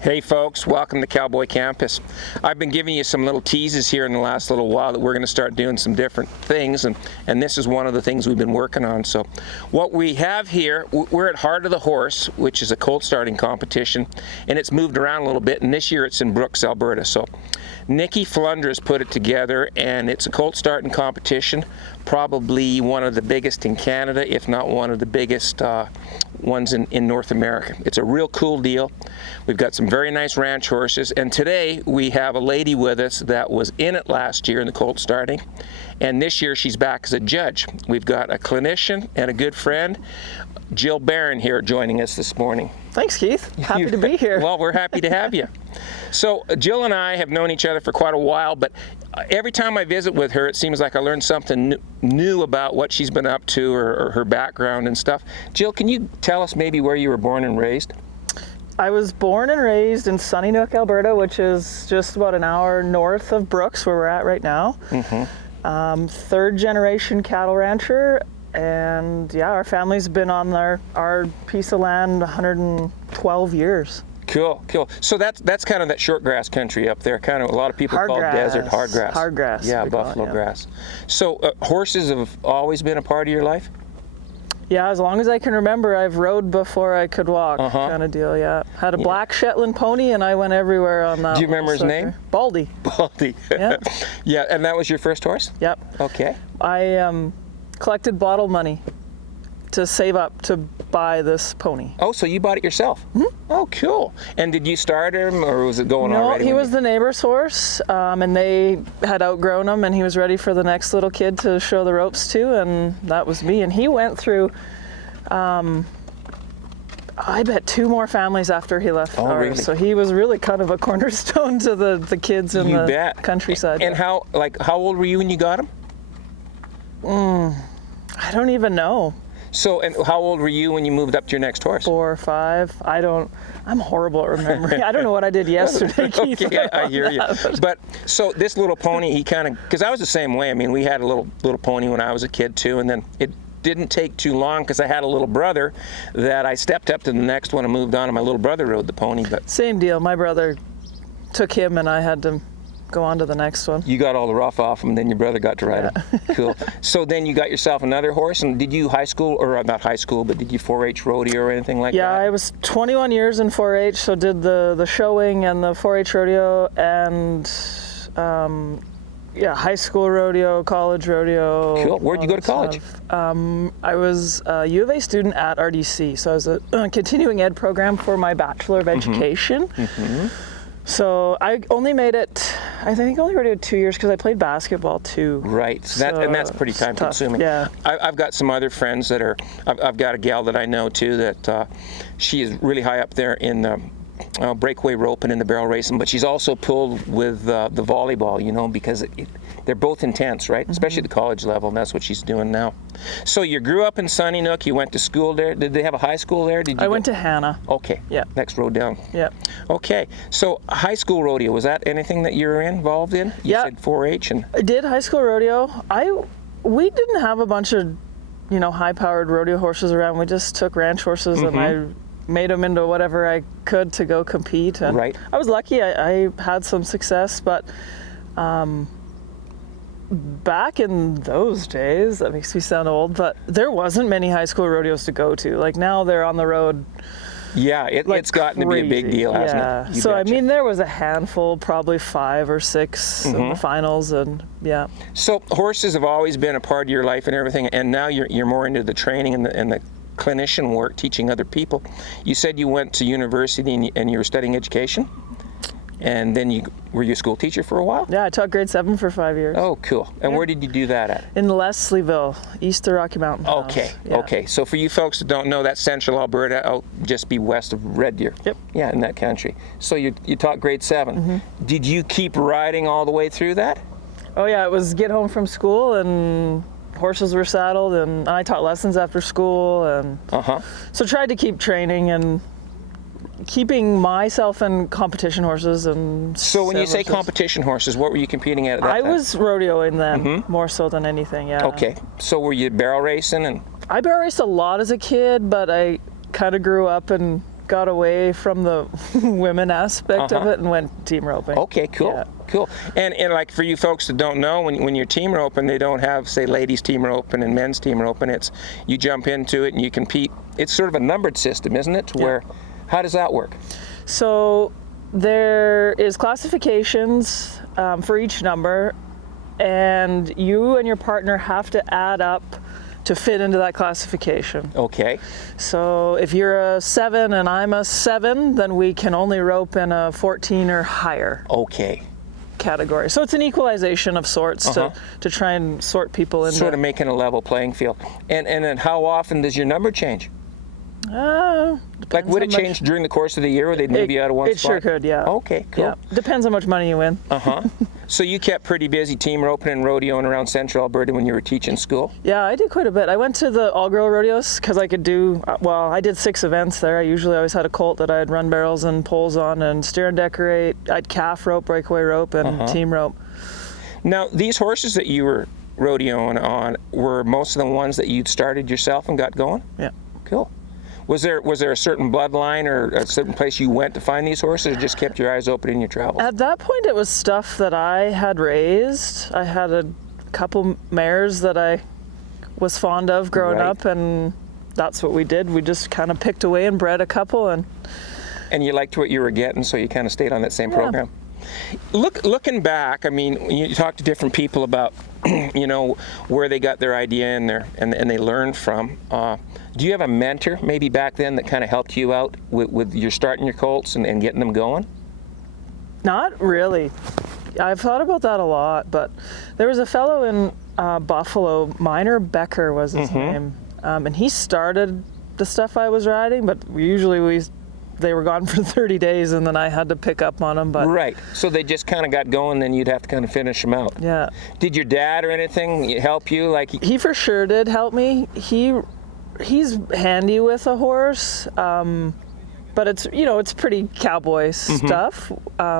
Hey folks, welcome to Cowboy Campus. I've been giving you some little teases here in the last little while that we're going to start doing some different things, and this is one of the things we've been working on. So what we have here, we're at Heart of the Horse, which is a colt starting competition, and it's moved around a little bit, and this year it's in Brooks, Alberta. So Nikki Flunders put it together, and it's a colt starting competition, probably one of the biggest in Canada, if not one of the biggest ones in North America. It's a real cool deal. We've got some very nice ranch horses, and today we have a lady with us that was in it last year in the colt starting, and this year she's back as a judge. We've got a clinician and a good friend, Jill Barron, here joining us this morning. Thanks, Keith. Happy to be here. Well, we're happy to have you. So Jill and I have known each other for quite a while, but every time I visit with her, it seems like I learn something new about what she's been up to or her background and stuff. Jill, can you tell us maybe where you were born and raised? I was born and raised in Sunny Nook, Alberta, which is just about an hour north of Brooks, where we're at right now. Mm-hmm. Third generation cattle rancher, and yeah, our family's been on our piece of land 112 years. Cool. So that's kind of that short grass country up there, kind of a lot of people call it desert, hard grass. Hard grass. Yeah, buffalo grass. So horses have always been a part of your life? Yeah, as long as I can remember, I've rode before I could walk, kind of deal, yeah. Had a black Shetland pony, and I went everywhere on that. Do you remember his name? Baldy. Baldy. Yeah. Yeah, and that was your first horse? Yep. Okay. I collected bottle money to save up to buy this pony. Oh, so you bought it yourself? Mm-hmm. Oh, cool. And did you start him, or was it going already? No, he was the neighbor's horse, and they had outgrown him, and he was ready for the next little kid to show the ropes to, and that was me. And he went through, I bet 2 more families after he left ours. Really? So he was really kind of a cornerstone to the kids in the countryside. And how old were you when you got him? I don't even know. So, and how old were you when you moved up to your next horse? 4 or 5. I'm horrible at remembering. I don't know what I did yesterday, Keith. Okay, I hear you. But, so this little pony, he kind of, because I was the same way. I mean, we had a little pony when I was a kid too, and then it didn't take too long because I had a little brother that I stepped up to the next one and moved on, and my little brother rode the pony. But same deal. My brother took him, and I had to go on to the next one. You got all the rough off him, and then your brother got to ride him. Cool. So then you got yourself another horse, and did you high school, or not high school, but did you 4-H rodeo or anything like that? Yeah, I was 21 years in 4-H, so did the showing and the 4-H rodeo, and high school rodeo, college rodeo. Cool. Where'd you go to college? I was a U of A student at RDC, so I was a continuing ed program for my Bachelor of Education. Mm-hmm. So I only made it, I think I only rodeoed 2 years because I played basketball too. Right, and that's pretty time consuming. Yeah. I've got some other friends that are, I've got a gal that I know too that she is really high up there in the breakaway roping and the barrel racing, but she's also pulled with the volleyball, because they're both intense, right? Mm-hmm. Especially at the college level, and that's what she's doing now. So you grew up in Sunny Nook, you went to school there. Did they have a high school there? I went to Hannah. Okay. Yeah. Next road down. Yeah. Okay. So high school rodeo, was that anything that you were involved in? You said 4-H and I did high school rodeo. We didn't have a bunch of, high-powered rodeo horses around. We just took ranch horses, and I made them into whatever I could to go compete. And right. I was lucky. I had some success, but back in those days, that makes me sound old, but there wasn't many high school rodeos to go to. Like now they're on the road. Yeah, it's gotten to be a big deal, hasn't it? So I mean, there was a handful, probably 5 or 6 in the finals, and yeah. So horses have always been a part of your life and everything, and now you're more into the training and the clinician work, teaching other people. You said you went to university and you were studying education? And then were you a school teacher for a while? Yeah, I taught grade 7 for 5 years. Oh, cool. And where did you do that at? In Leslieville, east of Rocky Mountain House. Okay, yeah. Okay. So for you folks that don't know, that's central Alberta. I'll just be west of Red Deer. Yep. Yeah, in that country. So you taught grade 7. Mm-hmm. Did you keep riding all the way through that? Oh yeah, it was get home from school and horses were saddled, and I taught lessons after school, and so tried to keep training and keeping myself in competition horses. And so when you say competition horses, what were you competing at that time? I was rodeoing them more so than anything, yeah. Okay, so were you barrel racing? And I barrel raced a lot as a kid, but I kind of grew up and got away from the women aspect of it and went team roping. Okay, cool. Yeah. Cool. And like for you folks that don't know, when you're team roping, they don't have, say, ladies team roping and men's team roping. It's you jump into it and you compete. It's sort of a numbered system, isn't it? Where, how does that work? So there is classifications for each number, and you and your partner have to add up to fit into that classification. Okay. So if you're a 7 and I'm a 7, then we can only rope in a 14 or higher. Okay. Category. So it's an equalization of sorts to try and sort people into. Sort of making a level playing field. And then how often does your number change? Like would it change during the course of the year, or they'd move you out of one spot? It sure could, yeah. Okay, cool. Yeah. Depends how much money you win. So you kept pretty busy team roping and rodeoing around Central Alberta when you were teaching school? Yeah, I did quite a bit. I went to the all-girl rodeos because I could do, well, I did 6 events there. I usually always had a colt that I'd run barrels and poles on and steer and decorate. I'd calf rope, breakaway rope, and team rope. Now, these horses that you were rodeoing on, were most of the ones that you'd started yourself and got going? Yeah. Cool. Was there a certain bloodline or a certain place you went to find these horses, or just kept your eyes open in your travels? At that point, it was stuff that I had raised. I had a couple mares that I was fond of growing up, and that's what we did. We just kind of picked away and bred a couple. And you liked what you were getting, so you kind of stayed on that same program. Looking back, I mean, you talk to different people about, you know, where they got their idea in there and they learned from. Do you have a mentor maybe back then that kind of helped you out with your starting your colts and getting them going? Not really. I've thought about that a lot, but there was a fellow in Buffalo, Minor Becker was his name, and he started the stuff I was riding, but usually they were gone for 30 days and then I had to pick up on them. But right, so they just kind of got going, then you'd have to kind of finish them out. Yeah. Did your dad or anything help you? Like he for sure did help me. He's handy with a horse, but it's, you know, it's pretty cowboy stuff,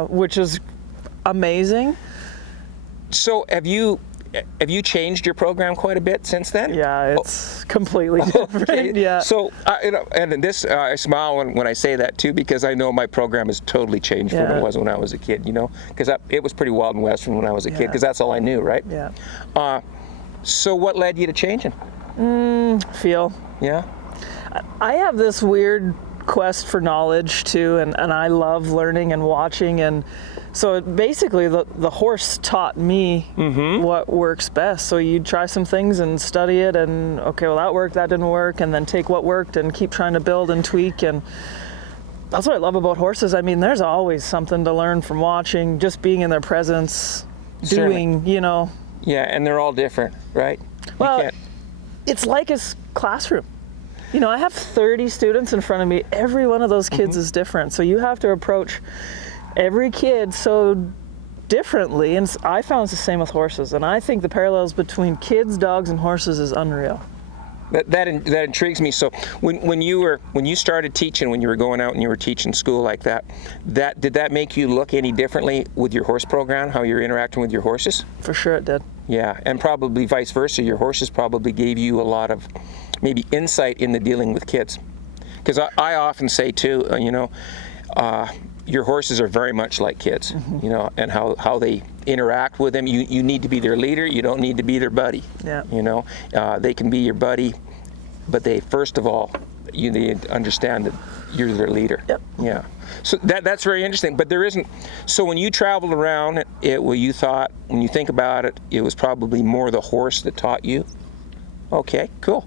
which is amazing. So have you changed your program quite a bit since then? Yeah, it's completely different. Okay. Yeah. So, you know, and this, I smile when I say that too, because I know my program has totally changed from what it was when I was a kid, you know, because it was pretty wild and western when I was a kid, because that's all I knew, right? Yeah. So what led you to changing? Feel. Yeah. I have this weird quest for knowledge too, and I love learning and watching, and so basically the horse taught me what works best. So you'd try some things and study it, and okay, well that worked, that didn't work, and then take what worked and keep trying to build and tweak. And that's what I love about horses. I mean, there's always something to learn from watching, just being in their presence, doing, you know. Yeah, and they're all different, right? Well, it's like a classroom. You know, I have 30 students in front of me. Every one of those kids is different. So you have to approach every kid so differently. And I found it's the same with horses. And I think the parallels between kids, dogs, and horses is unreal. That intrigues me. So when you started teaching, when you were going out and you were teaching school like that, did that make you look any differently with your horse program, how you're interacting with your horses? For sure it did. Yeah, and probably vice versa. Your horses probably gave you a lot of maybe insight into dealing with kids. Because I often say too, you know, your horses are very much like kids, you know, and how they interact with them. You need to be their leader. You don't need to be their buddy. Yeah. You know, they can be your buddy, but they, first of all, you need to understand that you're their leader. Yep. Yeah. So that's very interesting. But there isn't. So when you traveled around, you thought, when you think about it, it was probably more the horse that taught you. Okay. Cool.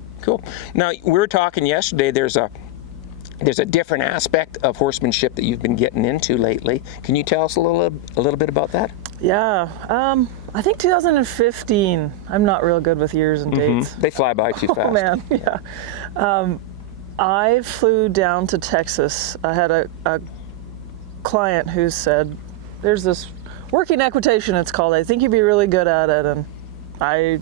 Now we were talking yesterday. There's a different aspect of horsemanship that you've been getting into lately. Can you tell us a little bit about that? Yeah, I think 2015. I'm not real good with years and dates. They fly by too fast. Oh man, yeah. I flew down to Texas. I had a client who said, "There's this working equitation, it's called. I think you'd be really good at it." And I,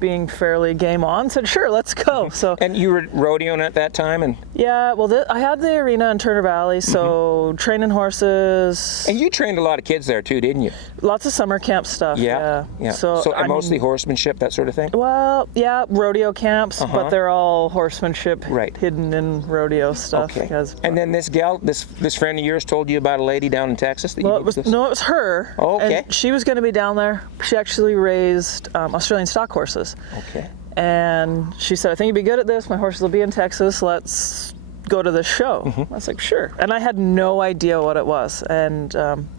being fairly game on, said, "Sure, let's go." So. And you were rodeoing at that time, and. Yeah, well, I had the arena in Turner Valley, so training horses. And you trained a lot of kids there too, didn't you? Lots of summer camp stuff. Yeah. So I mostly mean, horsemanship, that sort of thing? well, yeah, rodeo camps, but they're all horsemanship hidden in rodeo stuff. Okay. Because, and then this gal, this friend of yours told you about a lady down in Texas? That well, you it was her. Oh, okay. And she was going to be down there. She actually raised Australian stock horses. Okay. And she said, I think you'd be good at this. My horses will be in Texas. Let's go to this show. I was like, sure. And I had no idea what it was, and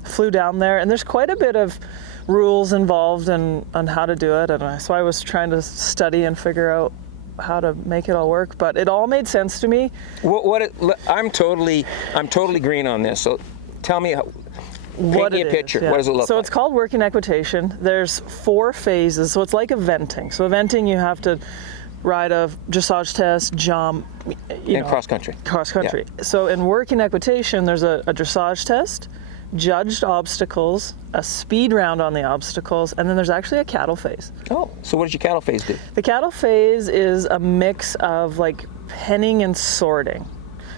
flew down there. And there's quite a bit of rules involved on how to do it. And so I was trying to study and figure out how to make it all work. But it all made sense to me. I'm totally green on this. So tell me, paint me a picture. Yeah. What does it look so like? It's called working equitation. There's 4 phases. So it's like eventing. So eventing, you have to ride a dressage test, jump, cross country. Cross country. Yeah. So in working equitation, there's a dressage test, judged obstacles, a speed round on the obstacles, and then there's actually a cattle phase. Oh, so what does your cattle phase do? The cattle phase is a mix of like penning and sorting.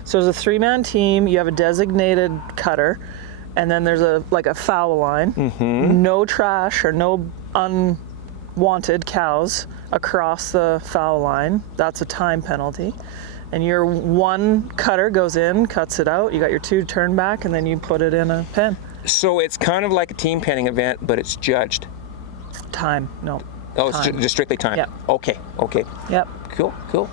So there's a 3-man team. You have a designated cutter, and then there's a foul line. No trash or no unwanted cows across the foul line. That's a time penalty. And your one cutter goes in, cuts it out. You got your 2 turn back, and then you put it in a pen. So it's kind of like a team penning event, but it's judged. Time, no. Oh, time. It's just strictly time. Yeah. Okay. Yep. Cool.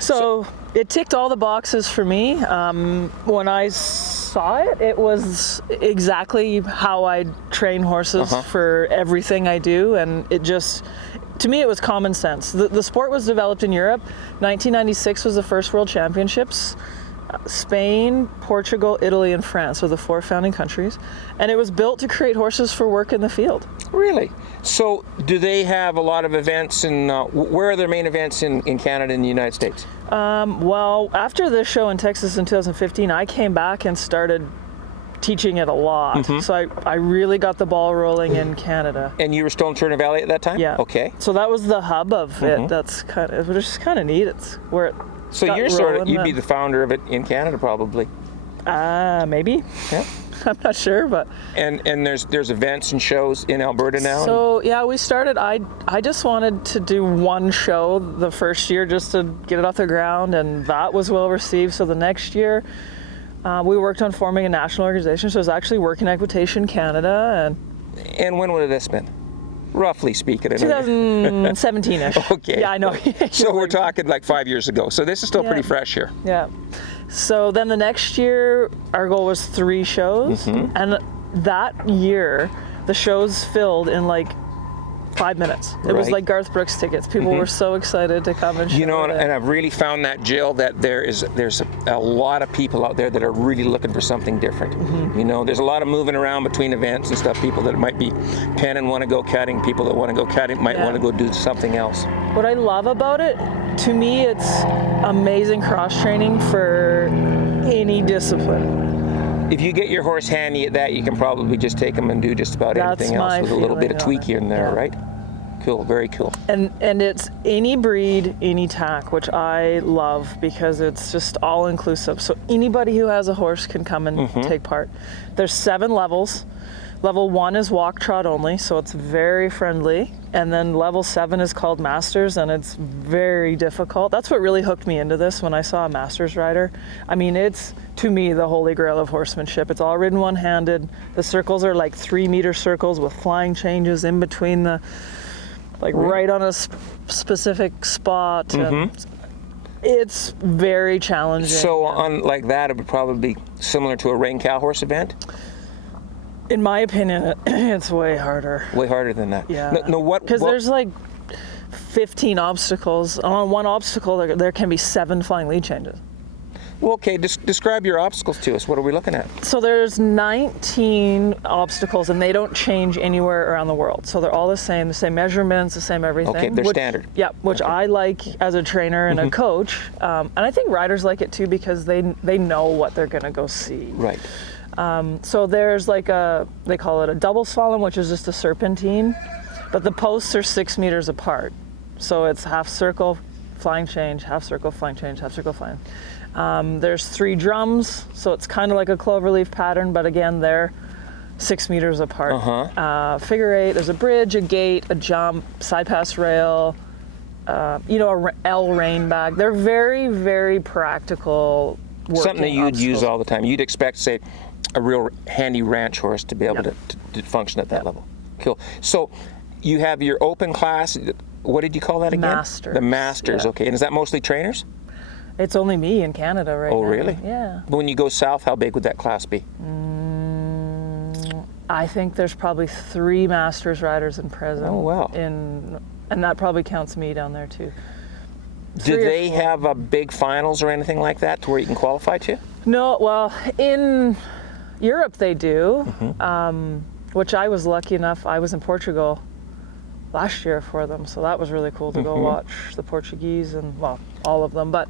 So it ticked all the boxes for me. When I saw it, it was exactly how I train horses for everything I do, and it just, to me, it was common sense. The sport was developed in Europe. 1996 was the first World Championships. Spain, Portugal, Italy, and France were the 4 founding countries, and it was built to create horses for work in the field. Really? So do they have a lot of events, and where are their main events in Canada and the United States? Well, after this show in Texas in 2015, I came back and started teaching it a lot. So I really got the ball rolling in Canada. And you were still in Turner Valley at that time? Yeah. Okay. So that was the hub of it. That's it was just kind of neat. It's where it So got you'd be the founder of it in Canada, probably. Maybe. Yeah. I'm not sure, but. And there's events and shows in Alberta now. So yeah, we started. I just wanted to do one show the first year just to get it off the ground, and that was well received. So the next year, we worked on forming a national organization. So it was actually Working Equitation Canada, and when would it have been? Roughly speaking. 2017-ish. Okay. Yeah, I know. So we're talking like 5 years ago. So this is still pretty fresh here. Yeah. So then the next year, our goal was 3 shows. And that year, the shows filled in like 5 minutes. It was like Garth Brooks tickets. People were so excited to come and show and I've really found that, Jill, that there's a lot of people out there that are really looking for something different. There's a lot of moving around between events and stuff. People that might be pen and want to go cutting. People that want to go cutting might want to go do something else. What I love about it, to me, it's amazing cross-training for any discipline. If you get your horse handy at that, you can probably just take them and do just about anything else with a little bit of tweak here and there, right? Cool, very cool. And it's any breed, any tack, which I love because it's just all inclusive. So anybody who has a horse can come and take part. There's 7 levels. Level 1 is walk trot only, so it's very friendly. And then level 7 is called Masters, and it's very difficult. That's what really hooked me into this when I saw a Masters rider. I mean, it's, to me, the holy grail of horsemanship. It's all ridden one-handed. The circles are like 3-meter circles with flying changes in between the, right on a specific spot. And it's very challenging. So on like that, it would probably be similar to a rein cow horse event? In my opinion, it's way harder. Way harder than that. Yeah. Because there's like 15 obstacles. On one obstacle, there can be 7 flying lead changes. Well, okay, describe your obstacles to us. What are we looking at? So there's 19 obstacles, and they don't change anywhere around the world. So they're all the same measurements, the same everything. Okay, they're standard. Yeah, which I like as a trainer and a coach. And I think riders like it too because they know what they're going to go see. Right. So there's like they call it a double slalom, which is just a serpentine, but the posts are 6 meters apart. So it's half circle, flying change, half circle, flying change, half circle, flying. There's 3 drums, so it's kind of like a cloverleaf pattern, but again, they're 6 meters apart. Figure 8, there's a bridge, a gate, a jump, side pass rail, a L rein bag. They're very, very practical working Something that you'd use obstacles. all the time. You'd expect, say, a real handy ranch horse to be able to function at that level. Cool. So you have your open class. What did you call that again? Masters. The Masters, Yeah. okay. And is that mostly trainers? It's only me in Canada right now. Oh, really? Yeah. But when you go south, how big would that class be? I think there's probably 3 Masters riders in present. Oh, wow. And that probably counts me down there too. Do they have big finals or anything like that to where you can qualify to? No, well, in Europe they do, which I was lucky enough. I was in Portugal last year for them, so that was really cool to go watch the Portuguese and, well, all of them. But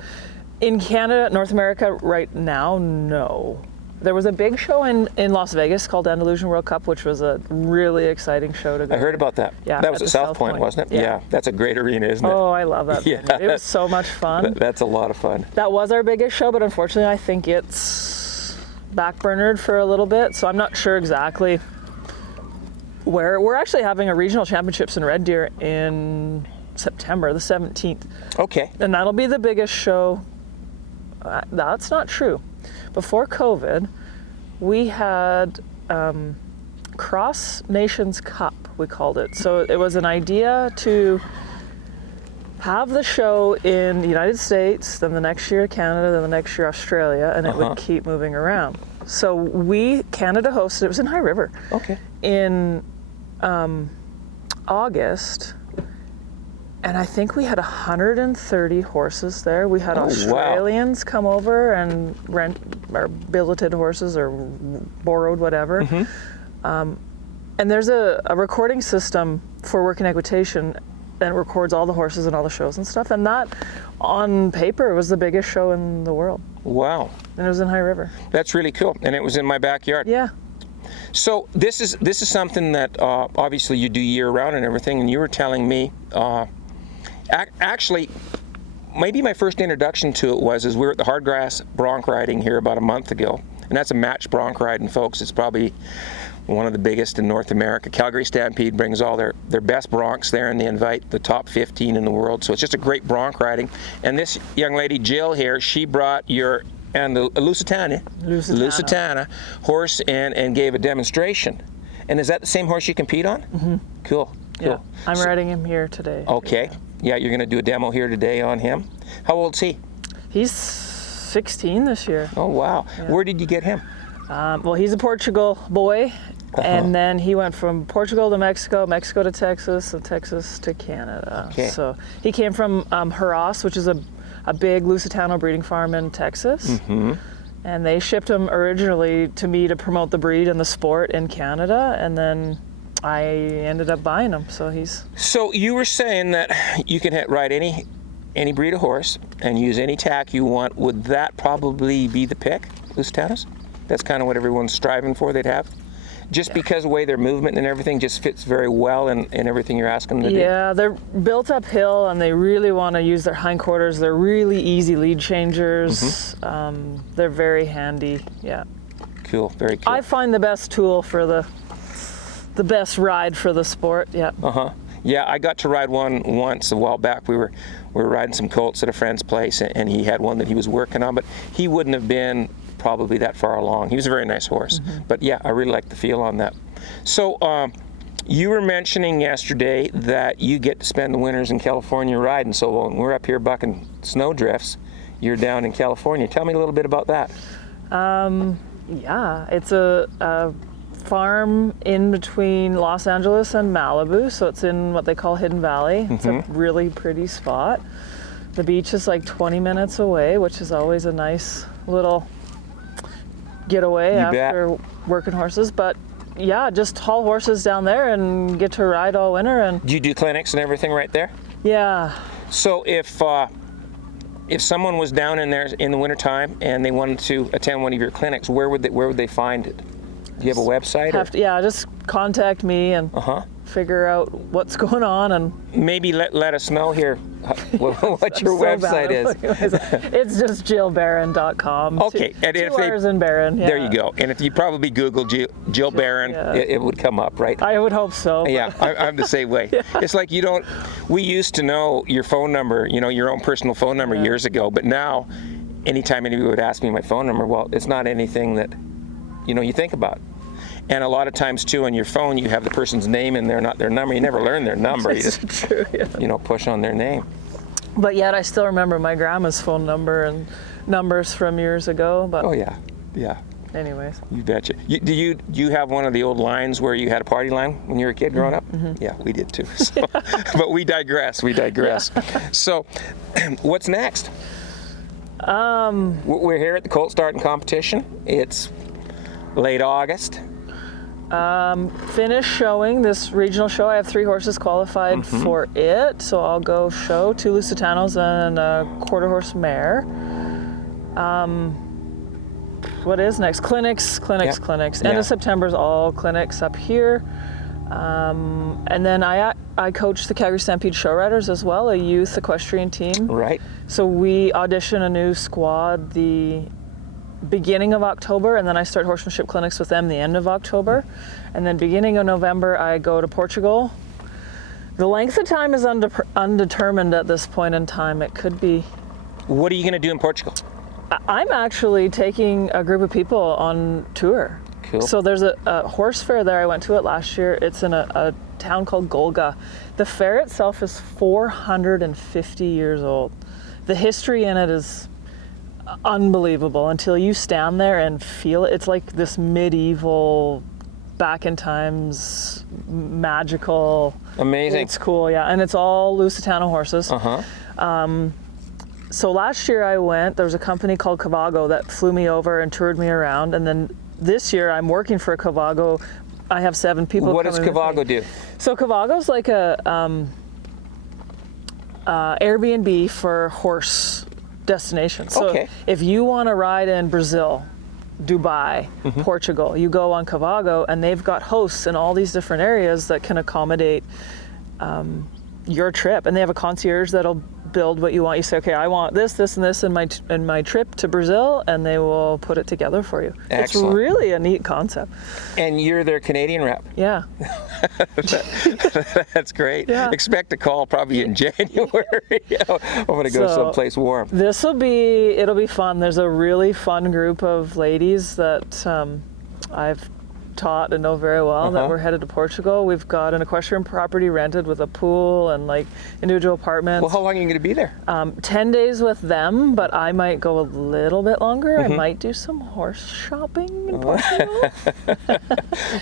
in Canada, North America right now, no. There was a big show in Las Vegas called Andalusian World Cup, which was a really exciting show to go. I heard about that. Yeah, that was at at the South Point, wasn't it? Yeah. That's a great arena, isn't it? Oh, I love that. Yeah. Venue. It was so much fun. That's a lot of fun. That was our biggest show, but unfortunately I think it's backburnered for a little bit, so I'm not sure exactly where. We're actually having a regional championships in Red Deer in September, the 17th. Okay. And that'll be the biggest show. That's not true. Before COVID, we had Cross Nations Cup, we called it. So it was an idea to have the show in the United States, then the next year Canada, then the next year Australia, and it would keep moving around. So Canada hosted, it was in High River. Okay. In August, and I think we had 130 horses there. We had Australians come over and rent our billeted horses or borrowed, whatever. And there's a recording system for working equitation, and it records all the horses and all the shows and stuff. And that, on paper, was the biggest show in the world. Wow. And it was in High River. That's really cool. And it was in my backyard. Yeah. So this is something that obviously you do year round and everything. And you were telling me, actually, maybe my first introduction to it was we were at the Hardgrass bronc riding here about a month ago. And that's a match bronc riding, folks. It's probably one of the biggest in North America. Calgary Stampede brings all their best broncs there, and they invite the top 15 in the world. So it's just a great bronc riding. And this young lady, Jill here, she brought the Lusitano horse and gave a demonstration. And is that the same horse you compete on? Mm-hmm. Cool. Yeah, I'm riding him here today. Okay. Yeah, you're going to do a demo here today on him. How old's he? He's 16 this year. Oh, wow. Yeah. Where did you get him? Well, he's a Portugal boy, and then he went from Portugal to Mexico, Mexico to Texas, and Texas to Canada. Okay. So he came from Haras, which is a big Lusitano breeding farm in Texas. Mm-hmm. And they shipped him originally to me to promote the breed and the sport in Canada, and then I ended up buying him. So you were saying that you can ride any breed of horse and use any tack you want. Would that probably be the pick, Lusitanos? That's kind of what everyone's striving for, they'd have? Just because the way their movement and everything just fits very well in everything you're asking them to do? Yeah, they're built uphill and they really want to use their hindquarters. They're really easy lead changers. Mm-hmm. They're very handy, yeah. Cool, very cool. I find the best tool for the best ride for the sport, yeah. Yeah, I got to ride one once a while back. We were riding some colts at a friend's place, and he had one that he was working on, but he wouldn't have been probably that far along. He was a very nice horse. Mm-hmm. But yeah, I really like the feel on that. So you were mentioning yesterday that you get to spend the winters in California riding. So when we're up here bucking snowdrifts, you're down in California. Tell me a little bit about that. Yeah, it's a farm in between Los Angeles and Malibu, so it's in what they call Hidden Valley. Mm-hmm. It's a really pretty spot. The beach is like 20 minutes away, which is always a nice little getaway after working horses. But yeah, just haul horses down there and get to ride all winter. And do you do clinics and everything right there? Yeah. So if someone was down in there in the wintertime and they wanted to attend one of your clinics, where would they find it? Do you have a website? Yeah, just contact me and figure out what's going on. And maybe let us know here what your website is. It's just jillbarron.com. Okay, and if R's in Barron. Yeah. There you go. And if you probably Google Jill Barron, it would come up, right? I would hope so. Yeah, I'm the same way. It's like we used to know your phone number, your own personal phone number years ago, but now, anytime anybody would ask me my phone number, well, it's not anything that, you think about. And a lot of times too, on your phone, you have the person's name in there, not their number. You never learn their number. You just, true, yeah. Push on their name. But yet, I still remember my grandma's phone number and numbers from years ago. But oh yeah. Anyways. You betcha. Do you have one of the old lines where you had a party line when you were a kid growing up? Mm-hmm. Yeah, we did too. So, but we digress. Yeah. So, what's next? We're here at the colt starting competition. It's late August. Finished showing this regional show. I have 3 horses qualified for it, so I'll go show 2 Lusitanos and a quarter horse mare. What is next? Clinics. End of September is all clinics up here. And then I coach the Calgary Stampede Show Riders as well, a youth equestrian team. Right. So we audition a new squad the beginning of October, and then I start horsemanship clinics with them the end of October. And then beginning of November, I go to Portugal. The length of time is undetermined at this point in time. It could be. What are you going to do in Portugal? I'm actually taking a group of people on tour. Cool. So there's a horse fair there. I went to it last year. It's in a town called Golga. The fair itself is 450 years old. The history in it is unbelievable until you stand there and feel it. It's like this medieval, back in times, magical. Amazing. It's cool, yeah. And it's all Lusitano horses. So last year I went, there was a company called Cavago that flew me over and toured me around. And then this year I'm working for Cavago. I have 7 people. What does Cavago do? So Cavago's like a Airbnb for horse destinations. So if you want to ride in Brazil, Dubai, Portugal, you go on Cavago, and they've got hosts in all these different areas that can accommodate your trip. And they have a concierge that'll build what you want. You say, okay, I want this, this, and this in my trip to Brazil, and they will put it together for you. Excellent. It's really a neat concept. And you're their Canadian rep. Yeah. That's great. Yeah. Expect a call probably in January. I'm going to go someplace warm. It'll be fun. There's a really fun group of ladies that I've taught and know very well that we're headed to Portugal. We've got an equestrian property rented with a pool and like individual apartments. Well, how long are you going to be there? 10 days with them, but I might go a little bit longer. I might do some horse shopping in Portugal.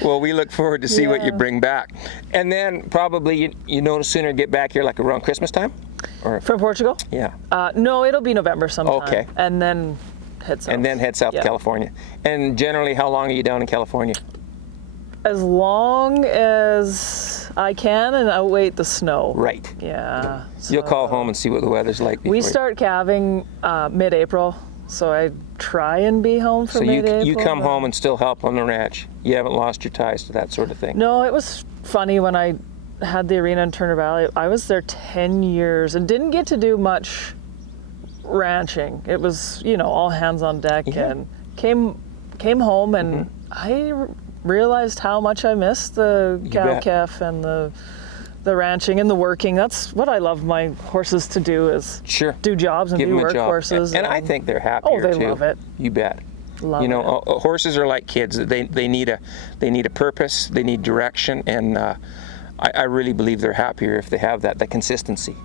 Well, we look forward to see what you bring back. And then probably you no sooner get back here like around Christmas time? Or? From Portugal? Yeah. No, it'll be November sometime. Okay. And then head south. And then head south to California. And generally, how long are you down in California? As long as I can and outwait the snow. Right. Yeah. You'll call home and see what the weather's like. We start calving mid-April, so I try and be home for mid-April. So you come home and still help on the ranch. You haven't lost your ties to that sort of thing. No, it was funny when I had the arena in Turner Valley. I was there 10 years and didn't get to do much ranching. It was, all hands on deck, and came home and I realized how much I missed the cow-calf and the ranching and the working. That's what I love my horses to do, is do jobs and do work horses. And I think they're happier too. Oh, they love it. You bet. Love it. Horses are like kids. They need a purpose. They need direction, and I really believe they're happier if they have that consistency.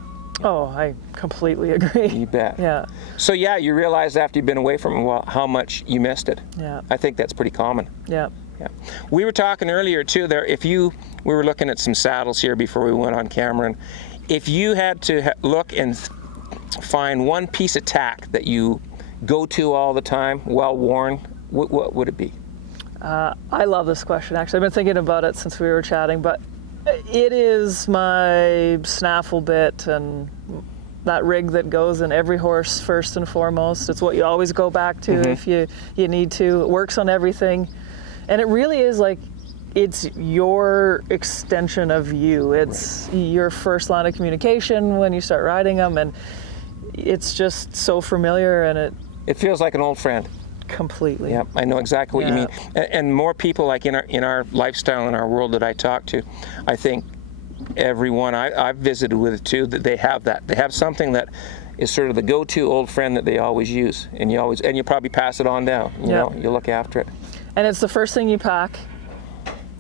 Oh, I completely agree. You bet. Yeah. So you realize after you've been away from a while how much you missed it. Yeah. I think that's pretty common. Yeah. Yeah. We were talking earlier too there, we were looking at some saddles here before we went on camera, and if you had to look and find one piece of tack that you go to all the time, well worn, what would it be? I love this question, actually. I've been thinking about it since we were chatting, but it is my snaffle bit and that rig that goes in every horse first and foremost. It's what you always go back to if you need to. It works on everything. And it really is like it's your extension of you. It's your first line of communication when you start riding them, and it's just so familiar, and it feels like an old friend. Completely. Yeah, I know exactly what you mean. And more people like in our lifestyle, in our world that I talk to, I think everyone I've visited with too, that they have that. They have something that is sort of the go-to old friend that they always use, and you probably pass it on down. You know, you look after it. And it's the first thing you pack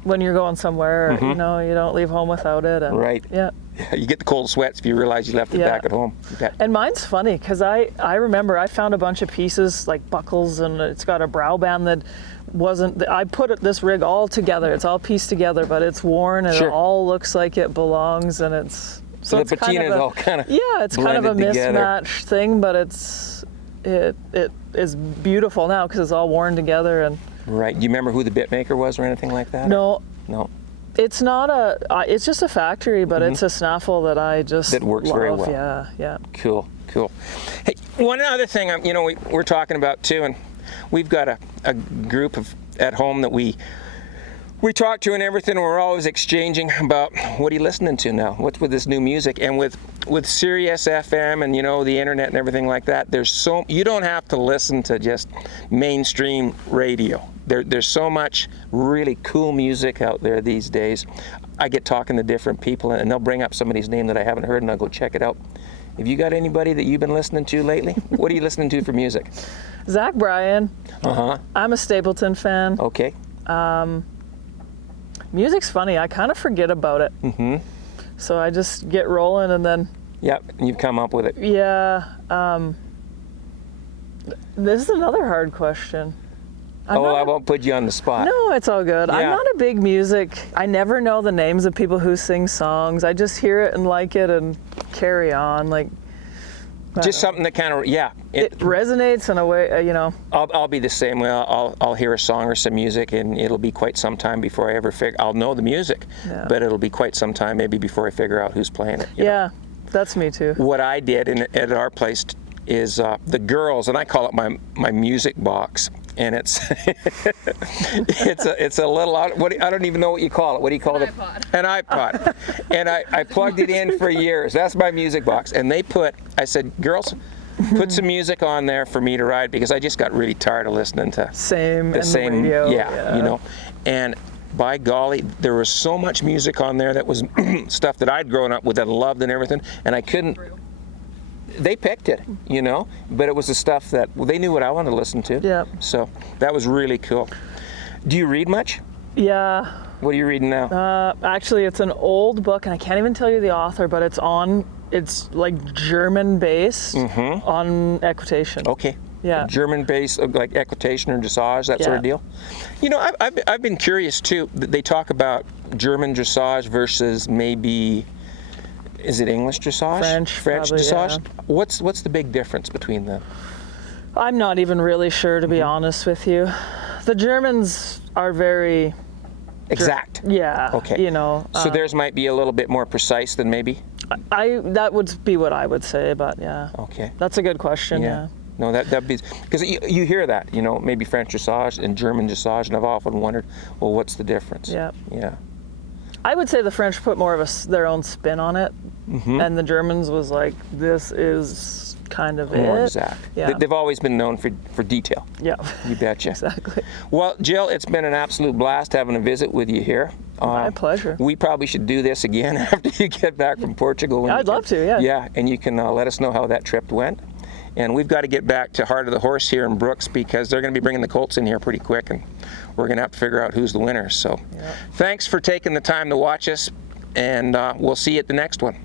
when you're going somewhere. You know, you don't leave home without it. And, right. Yeah. You get the cold sweats if you realize you left it back at home. And mine's funny because I remember I found a bunch of pieces like buckles, and it's got a brow band that wasn't. I put this rig all together. It's all pieced together, but it's worn, and it all looks like it belongs, and it's. So the patina is all kind of it's kind of a mismatch thing, but it is beautiful now because it's all worn together. And right. Do you remember who the bit maker was or anything like that? No. No. It's not it's just a factory, but it's a snaffle that I just that works love. very well. Yeah. Cool. Hey, one other thing, we're talking about too, and we've got a group at home that we talk to and everything, and we're always exchanging about what are you listening to now? What's with this new music? And with Sirius FM and the internet and everything like that, you don't have to listen to just mainstream radio. There's so much really cool music out there these days. I get talking to different people, and they'll bring up somebody's name that I haven't heard, and I'll go check it out. Have you got anybody that you've been listening to lately? What are you listening to for music? Zach Bryan. I'm a Stapleton fan. Okay. Music's funny. I kind of forget about it. So I just get rolling, and then. Yep, and you've come up with it. Yeah. This is another hard question. I won't put you on the spot. No, it's all good. Yeah. I'm not a big music. I never know the names of people who sing songs. I just hear it and like it and carry on. Just something that kind of, it resonates in a way, I'll be the same way. I'll hear a song or some music, and it'll be quite some time before I ever I'll know the music, but it'll be quite some time maybe before I figure out who's playing it. You know? That's me too. What I did at our place is the girls, and I call it my music box. And it's it's a little, I don't even know what you call it. What do you call it? An iPod. And I plugged it in for years. That's my music box. And I said, girls, put some music on there for me to ride, because I just got really tired of listening to the same radio. And by golly, there was so much music on there that was stuff that I'd grown up with and loved and everything, and I couldn't. They picked it, but it was the stuff that they knew what I wanted to listen to. Yeah. So that was really cool. Do you read much? Yeah. What are you reading now? Actually, it's an old book, and I can't even tell you the author, but it's like German based on equitation. Okay. Yeah. German based, like equitation or dressage, that sort of deal. I've been curious too. They talk about German dressage versus maybe. Is it English dressage? French dressage? Yeah. What's the big difference between them? I'm not even really sure, to be honest with you. The Germans are very exact. Yeah. Okay. So theirs might be a little bit more precise than maybe. That would be what I would say, but yeah. Okay. That's a good question. Yeah. No, that'd be, because you hear that, maybe French dressage and German dressage, and I've often wondered, well, what's the difference? Yeah. Yeah. I would say the French put more of their own spin on it, and the Germans was like, this is kind of more it. Exact. Yeah. They've always been known for detail. Yeah. You betcha. Exactly. Well, Jill, it's been an absolute blast having a visit with you here. My pleasure. We probably should do this again after you get back from Portugal. I'd love to, yeah. Yeah, and you can let us know how that trip went. And we've got to get back to Heart of the Horse here in Brooks, because they're going to be bringing the colts in here pretty quick, and we're going to have to figure out who's the winner. So thanks for taking the time to watch us, and we'll see you at the next one.